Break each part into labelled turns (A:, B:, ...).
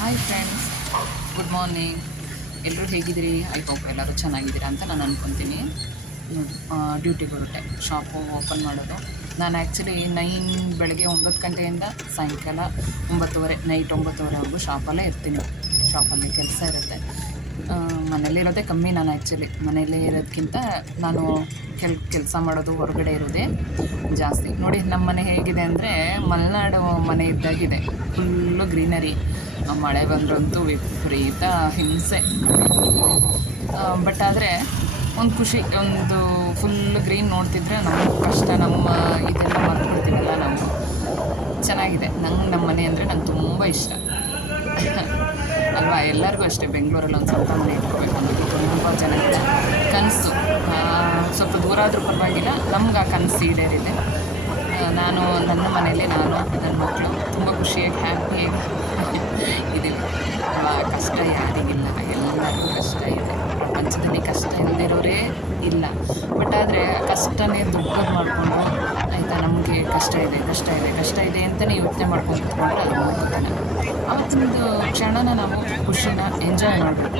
A: Hi friends good morning ಎಲ್ಲರೂ ಹೇಗಿದ್ದೀರಿ? I hope ಎಲ್ಲರೂ ಚೆನ್ನಾಗಿದ್ದೀರಾ ಅಂತ ನಾನು ಅಂದ್ಕೊತೀನಿ ನೋಡಿ ಬರುತ್ತೆ ಶಾಪು ಓಪನ್ ಮಾಡೋದು. ನಾನು ಆ್ಯಕ್ಚುಲಿ ನೈನ್ ಬೆಳಗ್ಗೆ ಒಂಬತ್ತು ಗಂಟೆಯಿಂದ ಸಾಯಂಕಾಲ ಒಂಬತ್ತುವರೆ ನೈಟ್ ಒಂಬತ್ತುವರೆವರೆಗೂ ಶಾಪಲ್ಲೇ ಇರ್ತೀನಿ. ಶಾಪಲ್ಲಿ ಕೆಲಸ ಇರುತ್ತೆ. ಮನೇಲಿರೋದೇ ಕಮ್ಮಿ ನಾನು ಆ್ಯಕ್ಚುಲಿ ಮನೆಯಲ್ಲೇ ಇರೋದಕ್ಕಿಂತ ನಾನು ಕೆಲ್, ಕೆಲಸ ಮಾಡೋದು ಹೊರಗಡೆ ಇರೋದೇ ಜಾಸ್ತಿ. ನೋಡಿ ನಮ್ಮ ಮನೆ ಹೇಗಿದೆ ಅಂದರೆ ಮಲೆನಾಡು ಮನೆ ಇದ್ದಾಗಿದೆ. ಫುಲ್ಲು ಗ್ರೀನರಿ ಮಳೆ ಬಂದ್ರಂತೂ ವಿಪರೀತ ಹಿಂಸೆ. ಬಟ್ ಆದರೆ ಒಂದು ಖುಷಿ, ಒಂದು ಫುಲ್ ಗ್ರೀನ್ ನೋಡ್ತಿದ್ರೆ ನಮ್ಮ ಕಷ್ಟ, ನಮ್ಮ ಇದೆಲ್ಲ ಮರ್ಕೊಳ್ತೀವಲ್ಲ ನಾವು ಚೆನ್ನಾಗಿದೆ. ನಂಗೆ ನಮ್ಮ ಮನೆ ಅಂದರೆ ನಂಗೆ ತುಂಬ ಇಷ್ಟ. ಅಲ್ವಾ? ಎಲ್ಲರಿಗೂ ಅಷ್ಟೇ. ಬೆಂಗಳೂರಲ್ಲಿ ಒಂದು ಸ್ವಲ್ಪ ಮನೆ ಇಟ್ಕೋಬೇಕು ಅನ್ನೋದು ತುಂಬ ಜನಗಳ ಕನಸು. ಸ್ವಲ್ಪ ದೂರ ಆದರೂ ಪರವಾಗಿಲ್ಲ. ನಮ್ಗೆ ಆ ಕನಸು ಈಡೇರಿದೆ. ನಾನು ನನ್ನ ಮನೆಯಲ್ಲಿ ನಾನು ನನ್ನ ಮಕ್ಕಳು ತುಂಬ ಖುಷಿಯಾಗಿ ಹ್ಯಾಪಿಯಾಗಿ ಇದ್ದೀವಿ ಅಲ್ವಾ ಕಷ್ಟ ಯಾರಿಗಿಲ್ಲ ಕಷ್ಟ ಇದೆ ಪ್ರಪಂಚದಲ್ಲಿ ಕಷ್ಟ ಇಲ್ಲದಿರೋರೇ ಇಲ್ಲ ಬಟ್ ಆದರೆ ಕಷ್ಟನೇ ದುಡ್ಡು ಮಾಡಿಕೊಂಡು ಆಯಿತಾ ನಮಗೆ ಕಷ್ಟ ಇದೆ ಕಷ್ಟ ಇದೆ ಕಷ್ಟ ಇದೆ ಅಂತಲೇ ಯೋಚನೆ ಮಾಡ್ಕೊಂಡು ಕುತ್ಕೊಂಡ್ರೆ ಅದು ಮುಗಿತಾನೆ ಆವತ್ತಿನದು ಕ್ಷಣನ ನಾವು ಖುಷಿನ ಎಂಜಾಯ್ ಮಾಡಬೇಕು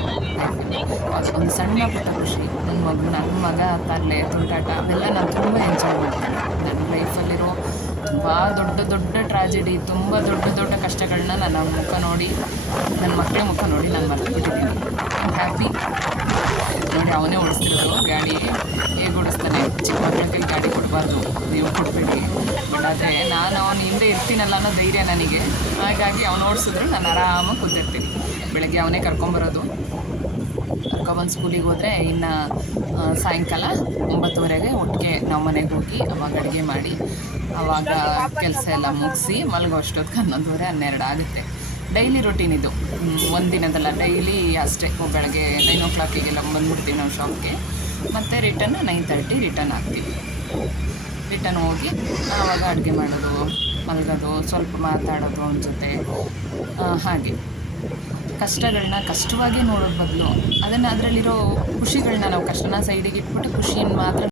A: ಒಂದು ಸಣ್ಣ ಪುಟ್ಟ ಖುಷಿ ನನ್ನ ಮಗು ನನ್ನ ಮಗ ತರಲೆ ತುಂಟಾಟ ಅವೆಲ್ಲ ನಾನು ತುಂಬ ಎಂಜಾಯ್ ಮಾಡ್ತೀನಿ ತುಂಬ ದೊಡ್ಡ ದೊಡ್ಡ ಟ್ರಾಜಿಡಿ ತುಂಬ ದೊಡ್ಡ ದೊಡ್ಡ ಕಷ್ಟಗಳನ್ನ ನನ್ನ ಮುಖ ನೋಡಿ, ನನ್ನ ಮಕ್ಕಳ ಮುಖ ನೋಡಿ ನಾನು ಮರೆತುಬಿಟ್ಟಿದ್ದೀನಿ. ಹ್ಯಾಪಿ ನೋಡಿ, ಅವನೇ ಓಡಿಸ್ತಿರೋದು ಗಾಡಿ ಹೇಗೆ ಓಡಿಸ್ತಾನೆ ಚಿಕ್ಕ ಮಕ್ಕಳ ಕೈ ಗಾಡಿ ಕೊಡಬಾರ್ದು. ನೀವು ಕೊಡಬೇಡಿ ಬಟ್ ಆದರೆ ನಾನು ಅವನ ಹಿಂದೆ ಇರ್ತೀನಲ್ಲ ಅನ್ನೋ ಧೈರ್ಯ ನನಗೆ. ಹಾಗಾಗಿ ಅವನು ಓಡಿಸಿದ್ರು, ನಾನು ಆರಾಮಾಗಿ ಕೂತಿರ್ತೀನಿ. ಬೆಳಗ್ಗೆ ಅವನೇ ಕರ್ಕೊಂಬರೋದು. ಕರ್ಕೊಬಂದು ಸ್ಕೂಲಿಗೆ ಹೋದರೆ ಇನ್ನು ಸಾಯಂಕಾಲ ಒಂಬತ್ತುವರೆಗೆ ಒಟ್ಟಿಗೆ ನಾವು ಮನೆಗೆ ಹೋಗಿ ಅವಾಗ ಅಡುಗೆ ಮಾಡಿ, ಅವಾಗ ಕೆಲಸ ಎಲ್ಲ ಮುಗಿಸಿ ಮಲಗೋ ಅಷ್ಟೊತ್ತಿಗೆ ಹನ್ನೊಂದುವರೆ, ಹನ್ನೆರಡು ಆಗುತ್ತೆ. ಡೈಲಿ ರೊಟೀನ್ ಇದು. ಒಂದು ದಿನದಲ್ಲ ಡೈಲಿ ಅಷ್ಟೇ. ಬೆಳಗ್ಗೆ ನೈನ್ ಓ ಕ್ಲಾಕಿಗೆಲ್ಲ ಬಂದ್ಬಿಡ್ತೀವಿ ನಾವು ಶಾಪ್ಗೆ ಮತ್ತು ರಿಟರ್ನ್ ನೈನ್ ತರ್ಟಿ ರಿಟರ್ನ್ ಆಗ್ತೀವಿ. ರಿಟರ್ನ್ ಹೋಗಿ ಆವಾಗ ಅಡುಗೆ ಮಾಡೋದು, ಮಲಗೋದು, ಸ್ವಲ್ಪ ಮಾತಾಡೋದು ಅವನ ಜೊತೆ ಹಾಗೆ. ಕಷ್ಟಗಳನ್ನ ಕಷ್ಟವಾಗಿ ನೋಡೋ ಬದಲು. ಅದನ್ನು ಅದರಲ್ಲಿರೋ ಖುಷಿಗಳನ್ನ ನಾವು ಕಷ್ಟನ ಸೈಡಿಗೆ ಇಟ್ಬಿಟ್ಟು ಖುಷಿಯನ್ನು ಮಾತ್ರ